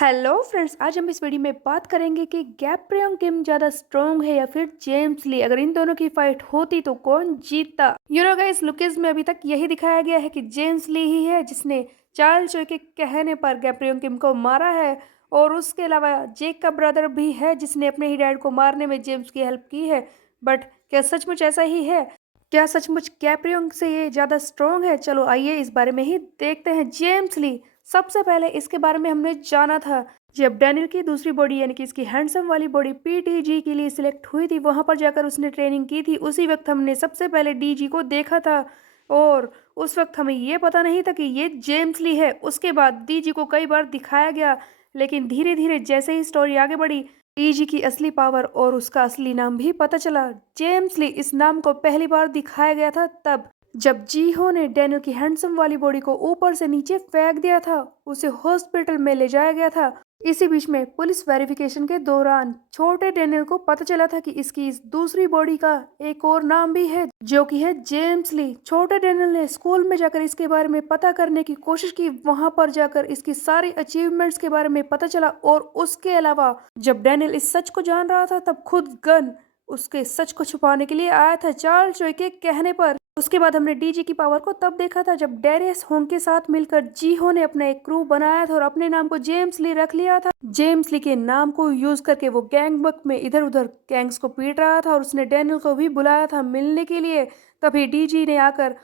Hello friends, आज हम इस वीडियो में बात करेंगे कि गैब्रियल किम ज़्यादा स्ट्रॉन्ग है या फिर जेम्स ली। अगर इन दोनों की फाइट होती तो कौन जीतता। गाइस, लुकिस में अभी तक यही दिखाया गया है कि जेम्स ली ही है जिसने चार्ल्स चोई के कहने पर गैब्रियल किम को मारा है। और उसके अलावा जेक का ब्रदर भी है जिसने अपने ही डैड को मारने में जेम्स की हेल्प की है। बट क्या सचमुच ऐसा ही है? क्या सचमुच गैब्रियल से ये ज़्यादा स्ट्रॉन्ग है? चलो आइए इस बारे में ही देखते हैं। जेम्स ली, सबसे पहले इसके बारे में हमने जाना था जब डैनियल की दूसरी बॉडी यानी कि इसकी हैंडसम वाली बॉडी पीटीजी के लिए सिलेक्ट हुई थी। वहां पर जाकर उसने ट्रेनिंग की थी। उसी वक्त हमने सबसे पहले डीजी को देखा था और उस वक्त हमें ये पता नहीं था कि ये जेम्स ली है। उसके बाद डीजी को कई बार दिखाया गया, लेकिन धीरे धीरे जैसे ही स्टोरी आगे बढ़ी डीजी की असली पावर और उसका असली नाम भी पता चला। जेम्स ली इस नाम को पहली बार दिखाया गया था तब जब जी हो ने डैनियल की हैंडसम वाली बॉडी को ऊपर से नीचे फेंक दिया था। उसे हॉस्पिटल में ले जाया गया था। इसी बीच में पुलिस वेरिफिकेशन के दौरान छोटे डैनियल को पता चला था कि इसकी इस दूसरी बॉडी का एक और नाम भी है जो कि है जेम्स ली। छोटे डैनियल ने स्कूल में जाकर इसके बारे में पता करने की कोशिश की। वहां पर जाकर इसकी सारी अचीवमेंट्स के बारे में पता चला। और उसके अलावा जब डैनियल इस सच को जान रहा था तब खुद गन उसके सच को छुपाने के लिए आया था चार्ल्स चोई के कहने पर। उसके बाद हमने डीजी की पावर को तब देखा था जब डेरियस होंग के साथ मिलकर जी हो ने अपना एक क्रू बनाया था और अपने नाम को जेम्स ली रख लिया था। जेम्स ली के नाम को यूज करके वो गैंग वक्त में इधर उधर गैंग्स को पीट रहा था और उसने डैनियल को भी बुलाया था मिलने के लिए। तभी डीजी ने आकर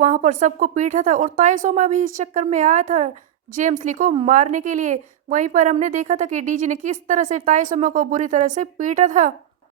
वहां पर सबको पीटा था और ताइसोमा भी इस चक्कर में आया था जेम्स ली को मारने के लिए। वहीं पर हमने देखा था कि डीजी ने किस तरह से ताइसोमा को बुरी तरह से पीटा था।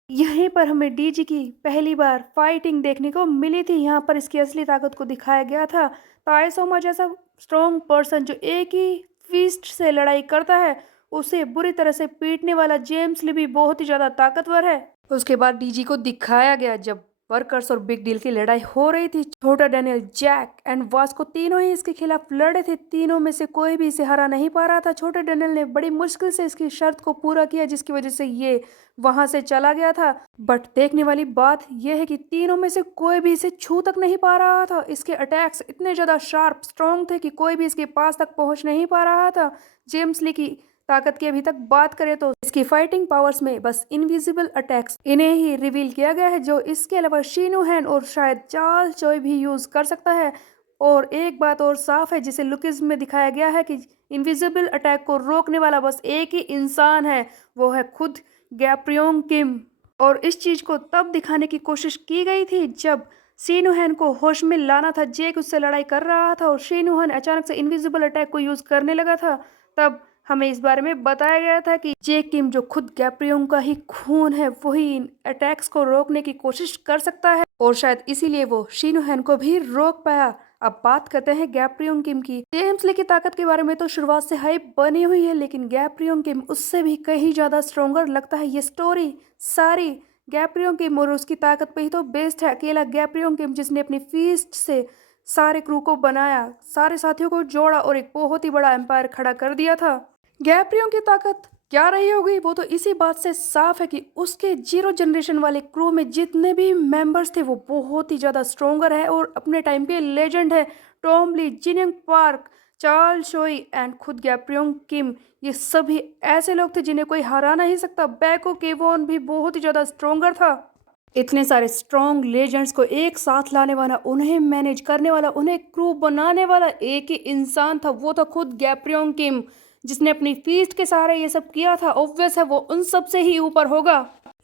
यहीं पर हमें डीजी की पहली बार फाइटिंग देखने को मिली थी। यहाँ पर इसकी असली ताकत को दिखाया गया था। ताइसोमा जैसा स्ट्रॉन्ग पर्सन जो एक ही फिस्ट से लड़ाई करता है उसे बुरी तरह से पीटने वाला जेम्स ली भी बहुत ही ज्यादा ताकतवर है। उसके बाद डीजी को दिखाया गया जब वर्कर्स और बिग डील की लड़ाई हो रही थी। छोटा डैनियल, जैक एंड वास्को तीनों ही इसके खिलाफ लड़े थे। तीनों में से कोई भी इसे हरा नहीं पा रहा था। छोटे डैनियल ने बड़ी मुश्किल से इसकी शर्त को पूरा किया जिसकी वजह से ये वहां से चला गया था। बट देखने वाली बात यह है कि तीनों में से कोई भी इसे छू तक नहीं पा रहा था। इसके अटैक्स इतने ज्यादा शार्प स्ट्रॉन्ग थे कि कोई भी इसके पास तक पहुंच नहीं पा रहा था। जेम्स ली की ताकत की अभी तक बात करें तो इसकी फाइटिंग पावर्स में बस इनविजिबल अटैक्स इन्हें ही रिवील किया गया है जो इसके अलावा शीनू हैन और शायद चार्ल्स चोई भी यूज कर सकता है। और एक बात और साफ है जिसे लुकिस में दिखाया गया है कि इनविजिबल अटैक को रोकने वाला बस एक ही इंसान है, वो है खुद गैब्रियल किम। और इस चीज को तब दिखाने की कोशिश की गई थी जब शीनूहन को होश में लाना था। जेक उससे लड़ाई कर रहा था और शीनूहन अचानक से इनविजिबल अटैक को यूज करने लगा था। तब हमें इस बारे में बताया गया था कि जेक किम जो खुद गैब्रियल का ही खून है वही इन अटैक्स को रोकने की कोशिश कर सकता है और शायद इसीलिए वो शीनूहन को भी रोक पाया। अब बात करते हैं गैब्रियल किम की। जेम्स ली की ताकत के बारे में तो शुरुआत से हाइप बनी हुई है, लेकिन गैब्रियल किम उससे भी कहीं ज्यादा स्ट्रोंगर लगता है। ये स्टोरी सारी गैब्रियल किम और उसकी ताकत पे ही तो बेस्ड है। अकेला गैब्रियल किम जिसने अपनी फीस्ट से सारे क्रू को बनाया, सारे साथियों को जोड़ा और एक बहुत ही बड़ा एम्पायर खड़ा कर दिया था। गैब्रियल की ताकत क्या रही होगी वो तो इसी बात से साफ है कि उसके जीरो जनरेशन वाले क्रू में जितने भी मेंबर्स थे वो बहुत ही ज़्यादा स्ट्रोंगर है और अपने टाइम के लेजेंड है। Tom Lee, Jinning Park, Charles Choi and खुद गैब्रियल किम, ये सभी ऐसे लोग थे जिन्हें कोई हरा नहीं सकता। बैको केवॉन भी बहुत ही ज़्यादा स्ट्रोंगर था। इतने सारे स्ट्रॉन्ग लेजेंड्स को एक साथ लाने वाला, उन्हें मैनेज करने वाला, उन्हें क्रू बनाने वाला एक ही इंसान था, वो था खुद गैब्रियल किम जिसने अपनी फीस्ट के सहारे ये सब किया था। ऑब्वियस है वो उन सब से ही ऊपर होगा।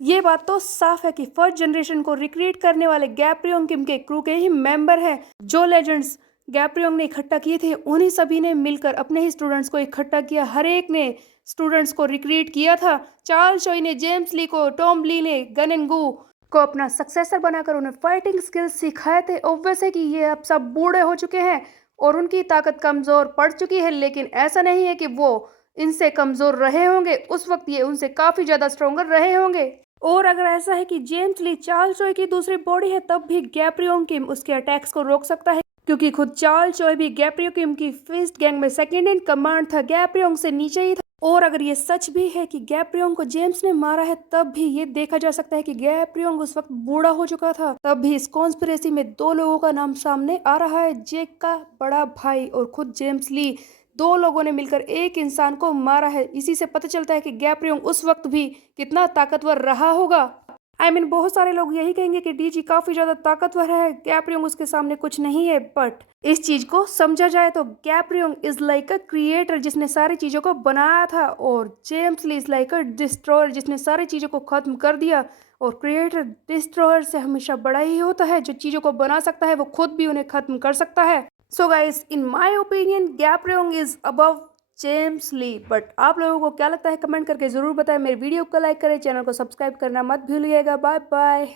ये बात तो साफ है कि फर्स्ट जनरेशन को रिक्रूट करने वाले गैब्रियल किम के क्रू के ही मेंबर हैं। जो लेजेंड्स गैब्रियल ने इकट्ठा किए थे उन्हीं सभी ने मिलकर अपने ही स्टूडेंट्स को इकट्ठा किया। हर एक ने स्टूडेंट्स को रिक्रूट किया था। चार्ल्स चोई ने जेम्स ली को, टॉम ली ने गन एंड गू को अपना सक्सेसर बनाकर उन्हें फाइटिंग स्किल्स सिखाए थे। ऑब्वियस है कि ये अब सब बूढ़े हो चुके हैं और उनकी ताकत कमजोर पड़ चुकी है, लेकिन ऐसा नहीं है कि वो इनसे कमजोर रहे होंगे। उस वक्त ये उनसे काफी ज्यादा स्ट्रोंगर रहे होंगे। और अगर ऐसा है कि जेम्स ली चार्ल्स चोई की दूसरी बॉडी है तब भी गैब्रियल किम उसके अटैक्स को रोक सकता है, क्योंकि खुद चार्ल्स चोई भी गैब्रियल किम की फिस्ट गैंग में सेकंड इन कमांड था, गैब्रियल से नीचे ही था। और अगर ये सच भी है कि गैब्रियल को जेम्स ने मारा है तब भी ये देखा जा सकता है कि गैब्रियल उस वक्त बूढ़ा हो चुका था। तब भी इस कॉन्स्पिरेसी में दो लोगों का नाम सामने आ रहा है, जेक का बड़ा भाई और खुद जेम्स ली। दो लोगों ने मिलकर एक इंसान को मारा है। इसी से पता चलता है कि गैप्रियोंग उस वक्त भी कितना ताकतवर रहा होगा। बहुत सारे लोग यही कहेंगे कि डीजी काफी ज्यादा ताकतवर है, गैप्रियोंग उसके सामने कुछ नहीं है। बट इस चीज को समझा जाए तो गैप्रियोंग इज लाइक अ क्रिएटर जिसने सारी चीजों को बनाया था, और James Lee is like a destroyer जिसने सारी चीजों को खत्म कर दिया। और क्रिएटर डिस्ट्रॉयर से हमेशा बड़ा ही होता है, जो चीजों को बना सकता है वो खुद भी उन्हें खत्म कर सकता है। So guys, in my opinion Gapriyong is above James Lee. But आप लोगों को क्या लगता है कमेंट करके जरूर बताएं। मेरे वीडियो को लाइक करें, चैनल को सब्सक्राइब करना मत भूलिएगा। Bye bye.